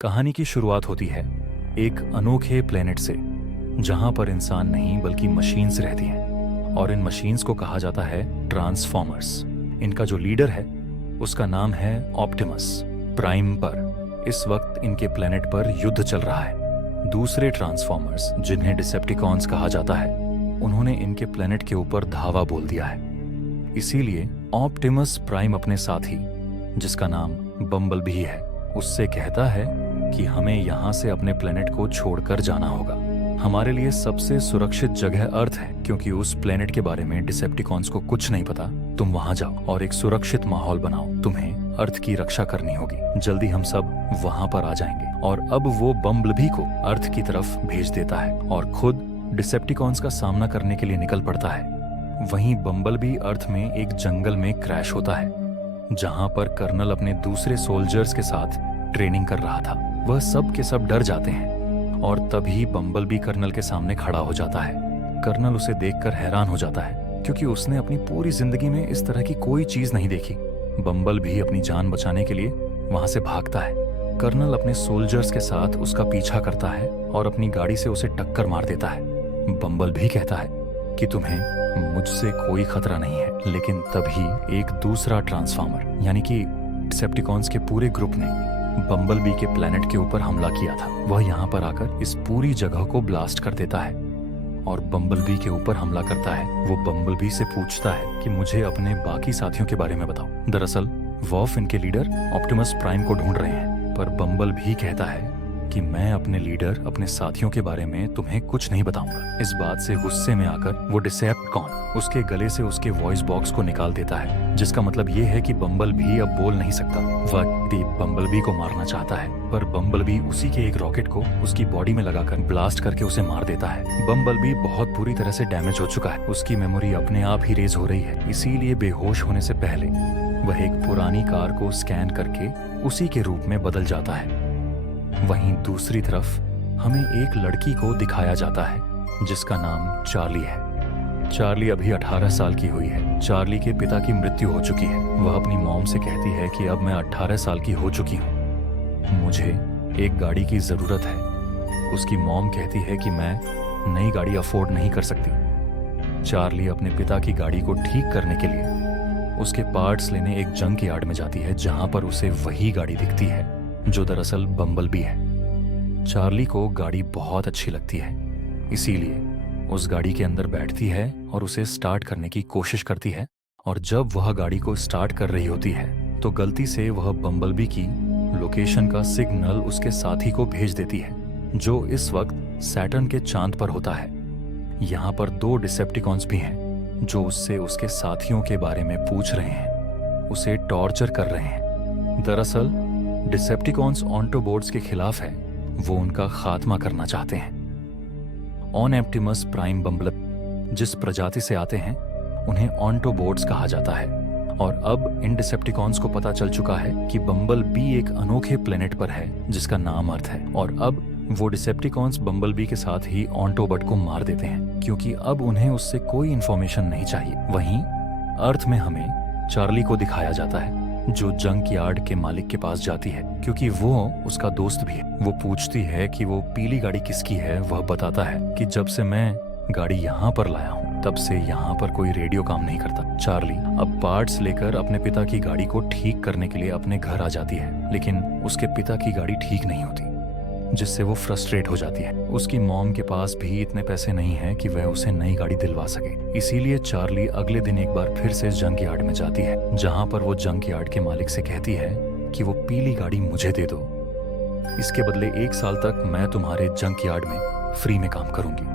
कहानी की शुरुआत होती है एक अनोखे प्लेनेट से, जहां पर इंसान नहीं बल्कि मशीन्स रहती हैं और इन मशीन्स को कहा जाता है ट्रांसफॉर्मर्स। इनका जो लीडर है उसका नाम है ऑप्टिमस प्राइम। पर इस वक्त इनके प्लेनेट पर युद्ध चल रहा है। दूसरे ट्रांसफॉर्मर्स जिन्हें डिसेप्टिकॉन्स कहा जाता है, उन्होंने इनके प्लेनेट के ऊपर धावा बोल दिया है। इसीलिए ऑप्टिमस प्राइम अपने साथी, जिसका नाम बम्बलबी है, उससे कहता है कि हमें यहाँ से अपने प्लेनेट को छोड़कर जाना होगा। हमारे लिए सबसे सुरक्षित जगह अर्थ है, क्योंकि उस प्लेनेट के बारे में डिसेप्टिकॉन्स को कुछ नहीं पता। तुम वहां जाओ और एक सुरक्षित माहौल बनाओ। तुम्हें अर्थ की रक्षा करनी होगी। जल्दी हम सब वहां पर आ जाएंगे। और अब वो बम्बलबी को अर्थ की तरफ भेज देता है और खुद डिसेप्टिकॉन्स का सामना करने के लिए निकल पड़ता है। वहीं बम्बलबी अर्थ में एक जंगल में क्रैश होता है, जहां पर कर्नल अपने दूसरे सोल्जर्स के साथ ट्रेनिंग कर रहा था। वह सब के सब डर जाते हैं और तभी बम्बलबी कर्नल के सामने खड़ा हो जाता है। कर्नल उसे देखकर हैरान हो जाता है, क्योंकि उसने अपनी पूरी जिंदगी में इस तरह की कोई चीज नहीं देखी। बम्बलबी अपनी जान बचाने के लिए वहां से भागता है। कर्नल अपने सोल्जर्स के साथ उसका पीछा करता है और अपनी गाड़ी से उसे टक्कर मार देता है। बम्बलबी कहता है कि तुम्हें मुझसे कोई खतरा नहीं है। लेकिन तभी एक दूसरा ट्रांसफॉर्मर यानी कि डिसेप्टिकॉन्स के पूरे ग्रुप ने बम्बलबी के प्लेनेट के ऊपर हमला किया था। वह यहाँ पर आकर इस पूरी जगह को ब्लास्ट कर देता है और बम्बलबी के ऊपर हमला करता है। वो बम्बलबी से पूछता है कि मुझे अपने बाकी साथियों के बारे में बताओ। दरअसल वॉफ इनके लीडर ऑप्टिमस प्राइम को ढूंढ रहे हैं, पर बम्बलबी कहता है कि मैं अपने लीडर, अपने साथियों के बारे में तुम्हें कुछ नहीं बताऊंगा। इस बात से गुस्से में आकर वो डिसेप्टिकॉन उसके गले से उसके वॉइस बॉक्स को निकाल देता है, जिसका मतलब ये है कि बम्बलबी अब बोल नहीं सकता। वह बम्बलबी को मारना चाहता है, पर बम्बलबी उसी के एक रॉकेट को उसकी बॉडी में लगाकर ब्लास्ट करके उसे मार देता है। बम्बलबी बहुत बुरी तरह से डैमेज हो चुका है। उसकी मेमोरी अपने आप ही रेज हो रही है, इसीलिए बेहोश होने से पहले वह एक पुरानी कार को स्कैन करके उसी के रूप में बदल जाता है। वहीं दूसरी तरफ हमें एक लड़की को दिखाया जाता है, जिसका नाम चार्ली है। चार्ली अभी 18 साल की हुई है। चार्ली के पिता की मृत्यु हो चुकी है। वह अपनी मॉम से कहती है कि अब मैं 18 साल की हो चुकी हूँ, मुझे एक गाड़ी की ज़रूरत है। उसकी मॉम कहती है कि मैं नई गाड़ी अफोर्ड नहीं कर सकती। चार्ली अपने पिता की गाड़ी को ठीक करने के लिए उसके पार्ट्स लेने एक जंक यार्ड में जाती है, जहाँ पर उसे वही गाड़ी दिखती है जो दरअसल बम्बलबी है। चार्ली को गाड़ी बहुत अच्छी लगती है, इसीलिए उस गाड़ी के अंदर बैठती है और उसे स्टार्ट करने की कोशिश करती है। और जब वह गाड़ी को स्टार्ट कर रही होती है तो गलती से वह बम्बलबी की लोकेशन का सिग्नल उसके साथी को भेज देती है, जो इस वक्त सैटर्न के चांद पर होता है। यहाँ पर 2 डिसेप्टिकॉन्स भी हैं जो उससे उसके साथियों के बारे में पूछ रहे हैं, उसे टॉर्चर कर रहे हैं। दरअसल डिसेप्टिकॉन्स ऑटोबोट्स के खिलाफ है, वो उनका खात्मा करना चाहते हैं। ऑन ऑप्टिमस प्राइम बम्बलबी जिस प्रजाति से आते हैं उन्हें ऑटोबोट्स कहा जाता है। और अब इन डिसेप्टिकॉन्स को पता चल चुका है कि बम्बलबी एक अनोखे प्लेनेट पर है जिसका नाम अर्थ है। और अब वो डिसेप्टिकॉन्स बम्बलबी के साथ ही ऑटोबॉट को मार देते हैं, क्योंकि अब उन्हें उससे कोई इन्फॉर्मेशन नहीं चाहिए। वहीं अर्थ में हमें चार्ली को दिखाया जाता है, जो जंक यार्ड के मालिक के पास जाती है, क्योंकि वो उसका दोस्त भी है। वो पूछती है कि वो पीली गाड़ी किसकी है। वह बताता है कि जब से मैं गाड़ी यहाँ पर लाया हूँ तब से यहाँ पर कोई रेडियो काम नहीं करता। चार्ली अब पार्ट्स लेकर अपने पिता की गाड़ी को ठीक करने के लिए अपने घर आ जाती है, लेकिन उसके पिता की गाड़ी ठीक नहीं होती, जिससे वो फ्रस्ट्रेट हो जाती है। उसकी मॉम के पास भी इतने पैसे नहीं हैं कि वह उसे नई गाड़ी दिलवा सके। इसीलिए चार्ली अगले दिन एक बार फिर से जंक यार्ड में जाती है, जहां पर वो जंक यार्ड के मालिक से कहती है कि वो पीली गाड़ी मुझे दे दो, इसके बदले 1 साल तक मैं तुम्हारे जंक यार्ड में फ्री में काम करूंगी।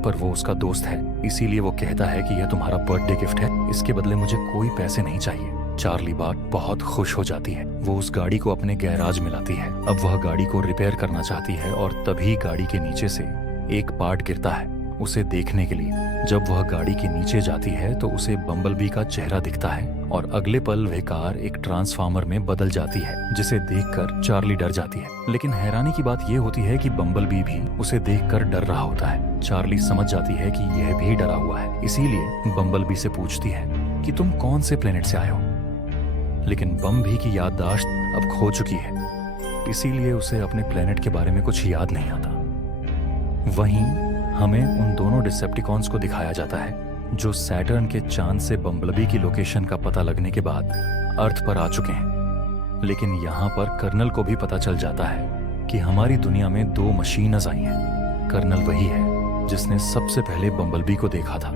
पर वो उसका दोस्त है, इसीलिए वो कहता है कि यह तुम्हारा बर्थडे गिफ्ट है, इसके बदले मुझे कोई पैसे नहीं चाहिए। चार्ली बात बहुत खुश हो जाती है। वो उस गाड़ी को अपने गैराज में लाती है। अब वह गाड़ी को रिपेयर करना चाहती है और तभी गाड़ी के नीचे से एक पार्ट गिरता है उसे देखने के लिए। जब वह गाड़ी के नीचे जाती है तो उसे बम्बलबी का चेहरा दिखता है और अगले पल वह कार एक ट्रांसफार्मर में बदल जाती है, जिसे देखकर चार्ली डर जाती है। लेकिन हैरानी की बात यह होती है कि बम्बलबी भी उसे देखकर डर रहा होता है। चार्ली समझ जाती है कि यह भी डरा हुआ है, इसीलिए बम्बलबी से पूछती है कि तुम कौन से प्लेनेट से आए हो। लेकिन बम्बी की याददाश्त अब खो चुकी है। इसीलिए उसे अपने प्लेनेट के बारे में कुछ याद नहीं आता। वहीं हमें उन दोनों डिसेप्टिकॉन्स को दिखाया जाता है जो सैटर्न के चांद से बम्बलबी की लोकेशन का पता लगने के बाद अर्थ पर आ चुके हैं। लेकिन यहाँ पर कर्नल को भी पता चल जाता है कि हमारी दुनिया में 2 मशीनर्स आई हैं। कर्नल वही है जिसने सबसे पहले बम्बलबी को देखा था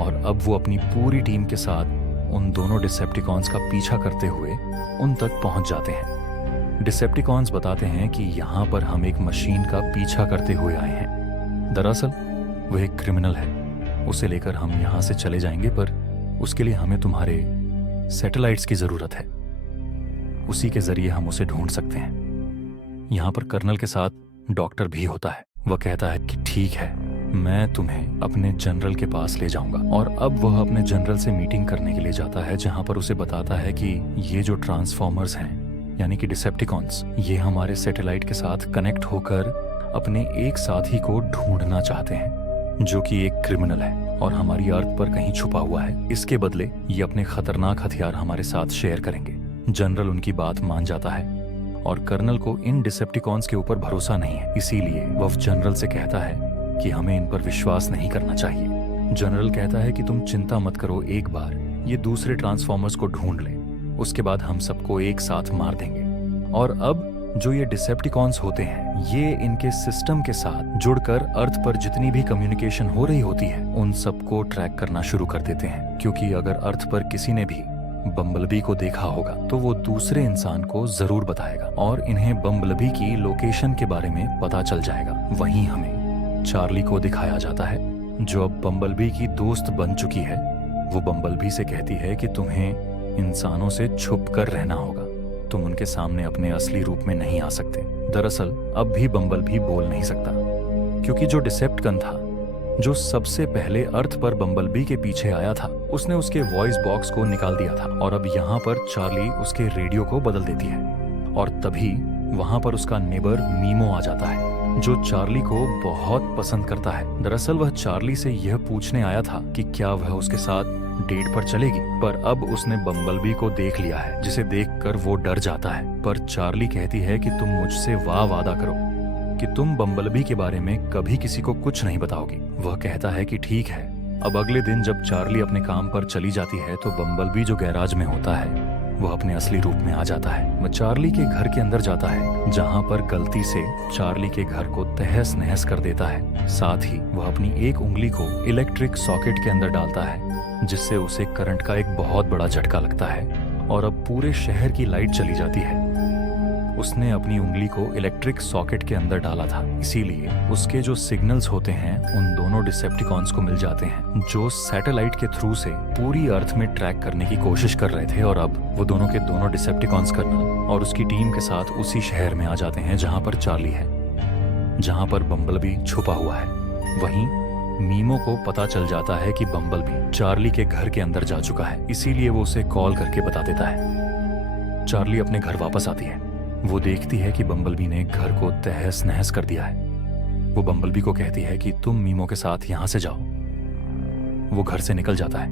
और अब वो अपनी पूरी टीम के साथ उन दोनों डिसेप्टिकॉन्स का पीछा करते हुए उन तक पहुंच जाते हैं। डिसेप्टिकॉन्स बताते हैं कि यहाँ पर हम एक मशीन का पीछा करते हुए आए हैं। दरअसल वह एक क्रिमिनल है, उसे लेकर हम यहाँ से चले जाएंगे, पर उसके लिए हमें तुम्हारे सैटेलाइट्स की जरूरत है। उसी के जरिए हम उसे ढूंढ सकते हैं। यहाँ पर कर्नल के साथ डॉक्टर भी होता है। वह कहता है कि ठीक है, मैं तुम्हें अपने जनरल के पास ले जाऊंगा। और अब वह अपने जनरल से मीटिंग करने के लिए जाता है, जहां पर उसे बताता है कि ये जो ट्रांसफॉर्मर्स हैं, यानी कि डिसेप्टिकॉन्स, ये हमारे सैटेलाइट के साथ कनेक्ट होकर अपने एक साथी को ढूंढना चाहते हैं जो कि एक क्रिमिनल है और हमारी अर्थ पर कहीं छुपा हुआ है। इसके बदले ये अपने खतरनाक हथियार हमारे साथ शेयर करेंगे। जनरल उनकी बात मान जाता है और कर्नल को इन डिसेप्टिकॉन्स के ऊपर भरोसा नहीं है, इसीलिए वह जनरल से कहता है कि हमें इन पर विश्वास नहीं करना चाहिए। जनरल कहता है कि तुम चिंता मत करो, एक बार ये दूसरे ट्रांसफॉर्मर्स को ढूंढ ले, उसके बाद हम सबको एक साथ मार देंगे। और अब जो ये डिसेप्टिकॉन्स होते हैं, ये इनके सिस्टम के साथ जुड़कर अर्थ पर जितनी भी कम्युनिकेशन हो रही होती है उन सबको ट्रैक करना शुरू कर देते हैं। क्योंकि अगर अर्थ पर किसी ने भी बम्बलबी को देखा होगा तो वो दूसरे इंसान को जरूर बताएगा और इन्हें बम्बलबी की लोकेशन के बारे में पता चल जाएगा। वहीं हमें चार्ली को दिखाया जाता है जो अब बम्बलबी की दोस्त बन चुकी है। वो बम्बलबी से कहती है कि तुम्हें इंसानों से छुप कर रहना होगा, तुम उनके सामने अपने असली रूप में नहीं आ सकते। दरअसल अब भी बम्बलबी बोल नहीं सकता क्योंकि जो डिसेप्टिकॉन था जो सबसे पहले अर्थ पर बम्बलबी के पीछे आया था, उसने उसके वॉइस बॉक्स को निकाल दिया था। और अब यहाँ पर चार्ली उसके रेडियो को बदल देती है और तभी वहां पर उसका नेबर मीमो आ जाता है जो चार्ली को बहुत पसंद करता है। दरअसल वह चार्ली से यह पूछने आया था कि क्या वह उसके साथ डेट पर चलेगी, पर अब उसने बम्बलबी को देख लिया है जिसे देखकर वो डर जाता है। पर चार्ली कहती है कि तुम मुझसे वादा करो कि तुम बम्बलबी के बारे में कभी किसी को कुछ नहीं बताओगी। वह कहता है कि ठीक है। अब अगले दिन जब चार्ली अपने काम पर चली जाती है तो बम्बलबी जो गैराज में होता है वह अपने असली रूप में आ जाता है। वह चार्ली के घर के अंदर जाता है जहां पर गलती से चार्ली के घर को तहस नहस कर देता है। साथ ही वह अपनी एक उंगली को इलेक्ट्रिक सॉकेट के अंदर डालता है जिससे उसे करंट का एक बहुत बड़ा झटका लगता है और अब पूरे शहर की लाइट चली जाती है। उसने अपनी उंगली को इलेक्ट्रिक सॉकेट के अंदर डाला था, इसीलिए उसके जो सिग्नल्स होते हैं उन दोनों डिसेप्टिकॉन्स को मिल जाते हैं जो सैटेलाइट के थ्रू से पूरी अर्थ में ट्रैक करने की कोशिश कर रहे थे। और अब वो दोनों के दोनों डिसेप्टिकॉन्स कर्नल और उसकी टीम के साथ उसी शहर में आ जाते हैं जहां पर चार्ली है, जहां पर बम्बलबी छुपा हुआ है। वहीं मीमो को पता चल जाता है कि बम्बलबी चार्ली के घर के अंदर जा चुका है, इसीलिए वो उसे कॉल करके बता देता है। चार्ली अपने घर वापस आती है। वो देखती है कि बम्बलबी ने घर को तहस नहस कर दिया है। वो बम्बलबी को कहती है कि तुम मीमो के साथ यहां से जाओ। वो घर से निकल जाता है।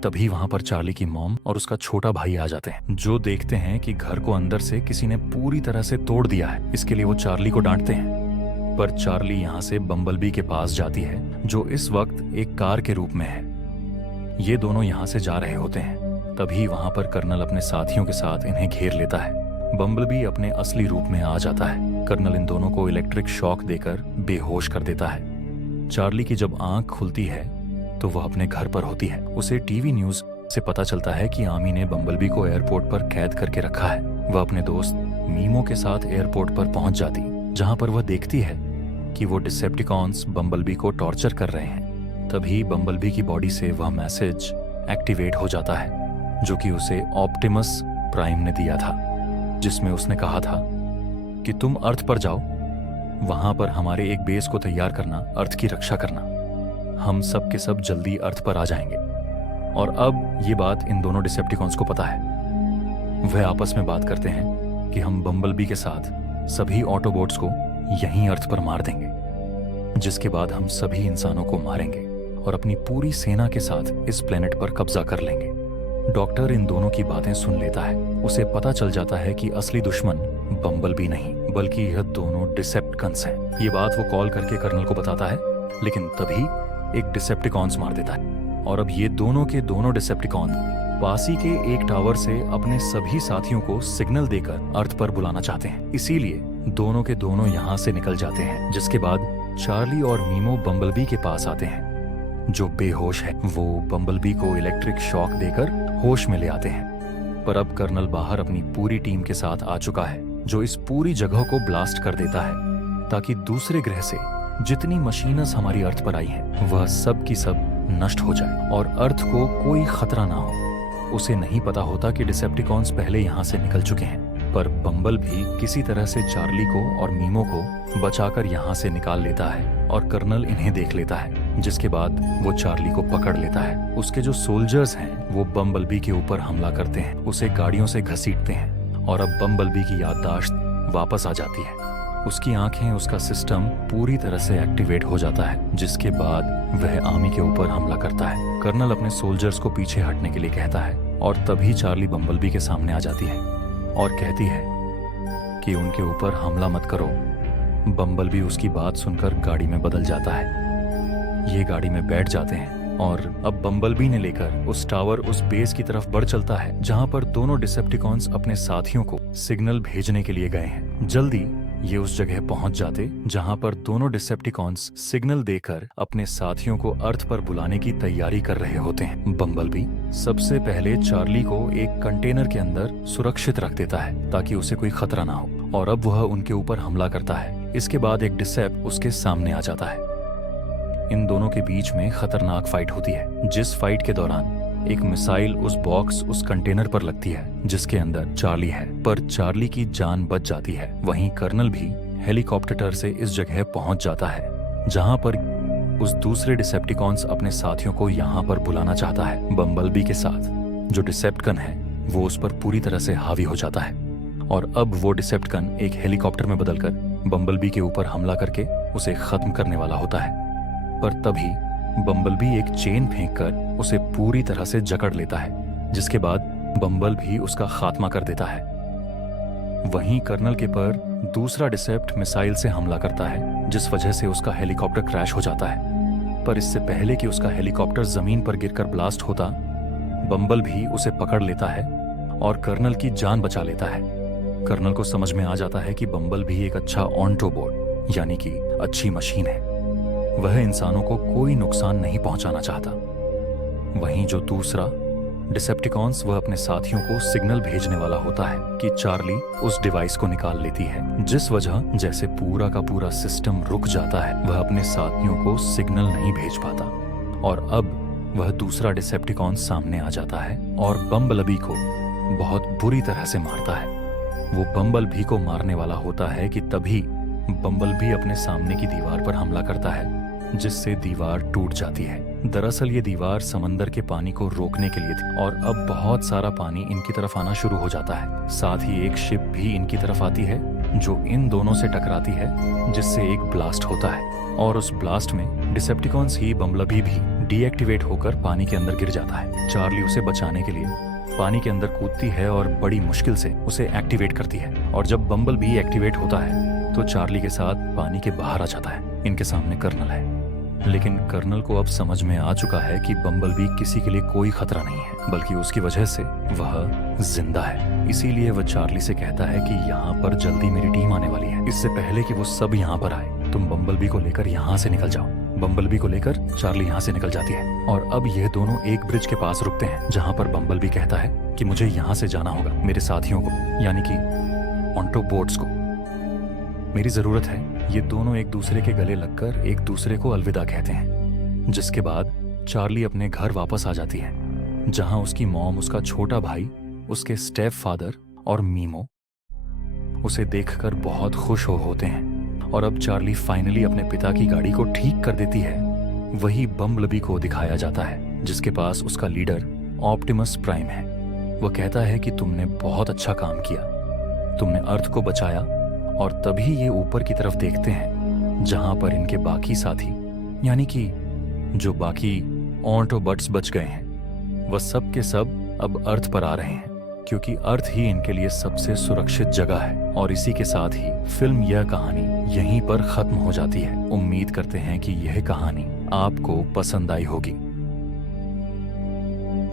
तभी वहां पर चार्ली की मॉम और उसका छोटा भाई आ जाते हैं जो देखते हैं कि घर को अंदर से किसी ने पूरी तरह से तोड़ दिया है। इसके लिए वो चार्ली को डांटते हैं, पर चार्ली यहां से बम्बलबी के पास जाती है जो इस वक्त एक कार के रूप में है। ये दोनों यहां से जा रहे होते हैं। तभी वहां पर कर्नल अपने साथियों के साथ इन्हें घेर लेता है। बम्बलबी अपने असली रूप में आ जाता है। कर्नल इन दोनों को इलेक्ट्रिक शॉक देकर बेहोश कर देता है। चार्ली की जब आंख खुलती है तो वह अपने घर पर होती है। उसे टीवी न्यूज से पता चलता है कि आमी ने बम्बलबी को एयरपोर्ट पर कैद करके रखा है। वह अपने दोस्त मीमो के साथ एयरपोर्ट पर पहुंच जाती, जहां पर वह देखती है कि वो डिसेप्टिकॉन्स बम्बलबी को टॉर्चर कर रहे हैं। तभी बम्बलबी की बॉडी से वह मैसेज एक्टिवेट हो जाता है जो कि उसे ऑप्टिमस प्राइम ने दिया था, जिसमें उसने कहा था कि तुम अर्थ पर जाओ, वहां पर हमारे एक बेस को तैयार करना, अर्थ की रक्षा करना, हम सब के सब जल्दी अर्थ पर आ जाएंगे। और अब ये बात इन दोनों डिसेप्टिकॉन्स को पता है। वह आपस में बात करते हैं कि हम बम्बलबी के साथ सभी ऑटोबोट्स को यहीं अर्थ पर मार देंगे, जिसके बाद हम सभी इंसानों को मारेंगे और अपनी पूरी सेना के साथ इस प्लेनेट पर कब्जा कर लेंगे। डॉक्टर इन दोनों की बातें सुन लेता है। उसे पता चल जाता है कि असली दुश्मन बम्बल भी नहीं, बल्कि यह दोनों डिसेप्टिकन्स हैं। ये बात वो कॉल करके कर्नल को बताता है, लेकिन तभी एक डिसेप्टिकॉन्स मार देता है और अब ये दोनों के दोनों डिसेप्टिकॉन पासी के एक टावर से अपने सभी साथियों को सिग्नल देकर अर्थ पर बुलाना चाहते हैं। इसीलिए दोनों के दोनों यहाँ से निकल जाते हैं, जिसके बाद चार्ली और मीमो बम्बलबी के पास आते हैं जो बेहोश है। वो बम्बलबी को इलेक्ट्रिक शॉक देकर होश में ले आते हैं, पर अब कर्नल बाहर अपनी पूरी टीम के साथ आ चुका है जो इस पूरी जगह को ब्लास्ट कर देता है ताकि दूसरे ग्रह से जितनी मशीनस हमारी अर्थ पर आई हैं वह सब की सब नष्ट हो जाए और अर्थ को कोई खतरा ना हो। उसे नहीं पता होता कि डिसेप्टिकॉन्स पहले यहाँ से निकल चुके हैं, पर बम्बल भी किसी तरह से चार्ली को और मीमो को बचाकर यहाँ से निकाल लेता है और कर्नल इन्हें देख लेता है, जिसके बाद वो चार्ली को पकड़ लेता है। उसके जो सोल्जर्स हैं वो बम्बलबी के ऊपर हमला करते हैं, उसे गाड़ियों से घसीटते हैं और अब बम्बलबी की याददाश्त वापस आ जाती है। उसकी आंखें, उसका सिस्टम पूरी तरह से एक्टिवेट हो जाता है, जिसके बाद वह आर्मी के ऊपर हमला करता है। कर्नल अपने सोल्जर्स को पीछे हटने के लिए कहता है और तभी चार्ली बम्बलबी के सामने आ जाती है और कहती है कि उनके ऊपर हमला मत करो। बम्बलबी उसकी बात सुनकर गाड़ी में बदल जाता है। ये गाड़ी में बैठ जाते हैं और अब बम्बलबी ने लेकर उस टावर, उस बेस की तरफ बढ़ चलता है जहां पर दोनों डिसेप्टिकॉन्स अपने साथियों को सिग्नल भेजने के लिए गए हैं। जल्दी ये उस जगह पहुंच जाते जहां पर दोनों डिसेप्टिकॉन्स सिग्नल देकर अपने साथियों को अर्थ पर बुलाने की तैयारी कर रहे होते हैं। बम्बलबी सबसे पहले चार्ली को एक कंटेनर के अंदर सुरक्षित रख देता है ताकि उसे कोई खतरा ना हो और अब वह उनके ऊपर हमला करता है। इसके बाद एक डिसेप्ट उसके सामने आ जाता है। इन दोनों के बीच में खतरनाक फाइट होती है, जिस फाइट के दौरान एक मिसाइल उस बॉक्स, उस कंटेनर पर लगती है जिसके अंदर चार्ली है, पर चार्ली की जान बच जाती है। वहीं कर्नल भी हेलीकॉप्टर से इस जगह पहुंच जाता है जहां पर उस दूसरे डिसेप्टिकॉन्स अपने साथियों को यहां पर बुलाना चाहता है। बम्बलबी के साथ जो डिसेप्टिकन है वो उस पर पूरी तरह से हावी हो जाता है और अब वो डिसेप्टिकन एक हेलीकॉप्टर में बदलकर बम्बलबी के ऊपर हमला करके उसे खत्म करने वाला होता है। पर तभी बम्बलबी एक चेन फेंककर उसे पूरी तरह से जकड़ लेता है, जिसके बाद बम्बल भी उसका खात्मा कर देता है। वहीं कर्नल के पर दूसरा डिसेप्ट मिसाइल से हमला करता है, जिस वजह से उसका हेलीकॉप्टर क्रैश हो जाता है। पर इससे पहले कि उसका हेलीकॉप्टर जमीन पर गिरकर ब्लास्ट होता, बम्बल भी उसे पकड़ लेता है और कर्नल की जान बचा लेता है। कर्नल को समझ में आ जाता है कि बम्बल भी एक अच्छा ऑटोबॉट यानी कि अच्छी मशीन है, वह इंसानों को कोई नुकसान नहीं पहुंचाना चाहता। वहीं जो दूसरा डिसेप्टिकॉन्स वह अपने साथियों को सिग्नल भेजने वाला होता है कि चार्ली उस डिवाइस को निकाल लेती है, जिस वजह जैसे पूरा का पूरा सिस्टम रुक जाता है। वह अपने साथियों को सिग्नल नहीं भेज पाता और अब वह दूसरा डिसेप्टिकॉन सामने आ जाता है और बम्बलबी को बहुत बुरी तरह से मारता है। वो बम्बलबी को मारने वाला होता है कि तभी बम्बलबी अपने सामने की दीवार पर हमला करता है, जिससे दीवार टूट जाती है। दरअसल ये दीवार समंदर के पानी को रोकने के लिए थी और अब बहुत सारा पानी इनकी तरफ आना शुरू हो जाता है। साथ ही एक शिप भी इनकी तरफ आती है जो इन दोनों से टकराती है, जिससे एक ब्लास्ट होता है और उस ब्लास्ट में डिसेप्टिकॉन्स ही बम्बलबी भी डीएक्टिवेट होकर पानी के अंदर गिर जाता है। चार्ली उसे बचाने के लिए पानी के अंदर कूदती है और बड़ी मुश्किल से उसे एक्टिवेट करती है और जब बम्बलबी एक्टिवेट होता है तो चार्ली के साथ पानी के बाहर आ जाता है। इनके सामने कर्नल है, लेकिन कर्नल को अब समझ में आ चुका है कि बम्बलबी किसी के लिए कोई खतरा नहीं है, बल्कि उसकी वजह से वह जिंदा है। इसीलिए वह चार्ली से कहता है कि यहाँ पर जल्दी मेरी टीम आने वाली है। इससे पहले कि वो सब यहाँ पर आए, तुम बम्बलबी को लेकर यहाँ से निकल जाओ। बम्बलबी को लेकर चार्ली यहाँ से निकल जाती है और अब यह दोनों एक ब्रिज के पास रुकते हैं, जहाँ पर बम्बलबी कहता है कि मुझे यहाँ से जाना होगा। मेरे साथियों को यानी कि ऑटोबॉट्स को मेरी जरूरत है। ये दोनों एक दूसरे के गले लगकर एक दूसरे को अलविदा कहते हैं, जिसके बाद चार्ली अपने घर वापस आ जाती है, जहां उसकी मॉम, उसका छोटा भाई, उसके स्टेप फादर और मीमो उसे देखकर बहुत खुश होते हैं। और अब चार्ली फाइनली अपने पिता की गाड़ी को ठीक कर देती है। वही बम्बलबी को दिखाया जाता है, जिसके पास उसका लीडर ऑप्टिमस प्राइम है। वह कहता है कि तुमने बहुत अच्छा काम किया, तुमने अर्थ को बचाया। और तभी ये ऊपर की तरफ देखते हैं जहां पर इनके बाकी साथी यानी कि जो बाकी ऑटोबॉट्स बच गए हैं, वह सब के सब अब अर्थ पर आ रहे हैं, क्योंकि अर्थ ही इनके लिए सबसे सुरक्षित जगह है। और इसी के साथ ही फिल्म यह कहानी यहीं पर खत्म हो जाती है। उम्मीद करते हैं कि यह कहानी आपको पसंद आई होगी।